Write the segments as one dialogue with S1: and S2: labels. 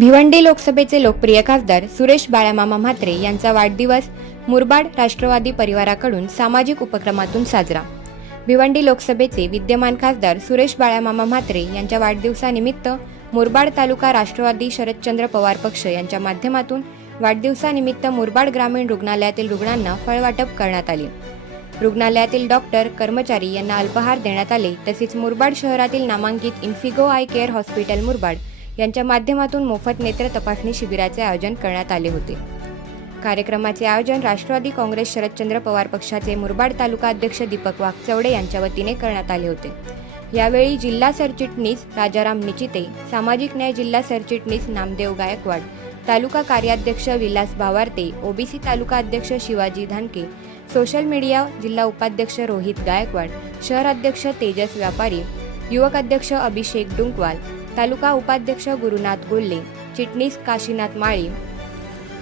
S1: भिवंडी लोकसभेचे लोकप्रिय खासदार सुरेश बाळामामा म्हात्रे यांचा वाढदिवस मुरबाड राष्ट्रवादी परिवाराकडून सामाजिक उपक्रमातून साजरा. भिवंडी लोकसभेचे विद्यमान खासदार सुरेश बाळामामा म्हात्रे यांच्या वाढदिवसानिमित्त मुरबाड तालुका राष्ट्रवादी शरदचंद्र पवार पक्ष यांच्या माध्यमातून वाढदिवसानिमित्त मुरबाड ग्रामीण रुग्णालयातील रुग्णांना फळवाटप करण्यात आले. रुग्णालयातील डॉक्टर कर्मचारी यांना अल्पहार देण्यात आले तसेच मुरबाड शहरातील नामांकित Infigo eye care hospital Murbad यांच्या माध्यमातून मोफत नेत्र तपासणी शिबिराचे आयोजन करण्यात आले होते. कार्यक्रमाचे आयोजन राष्ट्रवादी काँग्रेस शरदचंद्र पवार पक्षाचे मुरबाड तालुका अध्यक्ष दीपक वाघचवडे यांच्या वतीने करण्यात आले होते. यावेळी जिल्हा सरचिटणीस राजाराम निचिते सामाजिक न्याय जिल्हा सरचिटणीस नामदेव गायकवाड तालुका कार्याध्यक्ष विलास भावार्ते ओबीसी तालुका अध्यक्ष शिवाजी धानके सोशल मीडिया जिल्हा उपाध्यक्ष रोहित गायकवाड शहराध्यक्ष तेजस व्यापारी युवक अध्यक्ष अभिषेक डुंकवाल तालुका उपाध्यक्ष गुरुनाथ गोल्ले चिटणीस काशीनाथ माळी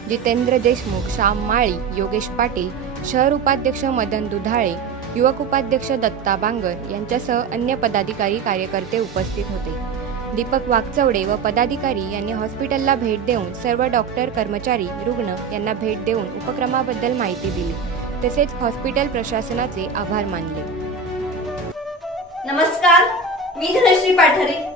S1: जितेंद्र देशमुख श्याम माळी योगेश पाटील शहर उपाध्यक्ष मदन दुधाळे युवक उपाध्यक्ष दत्ता बांगर यांच्यासह अन्य पदाधिकारी कार्यकर्ते उपस्थित होते. दीपक वाघचवडे व पदाधिकारी यांनी हॉस्पिटलला भेट देऊन सर्व डॉक्टर कर्मचारी रुग्ण यांना भेट देऊन उपक्रमाबद्दल माहिती दिली. तसेच हॉस्पिटल प्रशासनाचे आभार मानले.
S2: नमस्कार मी धनश्री पाठारे.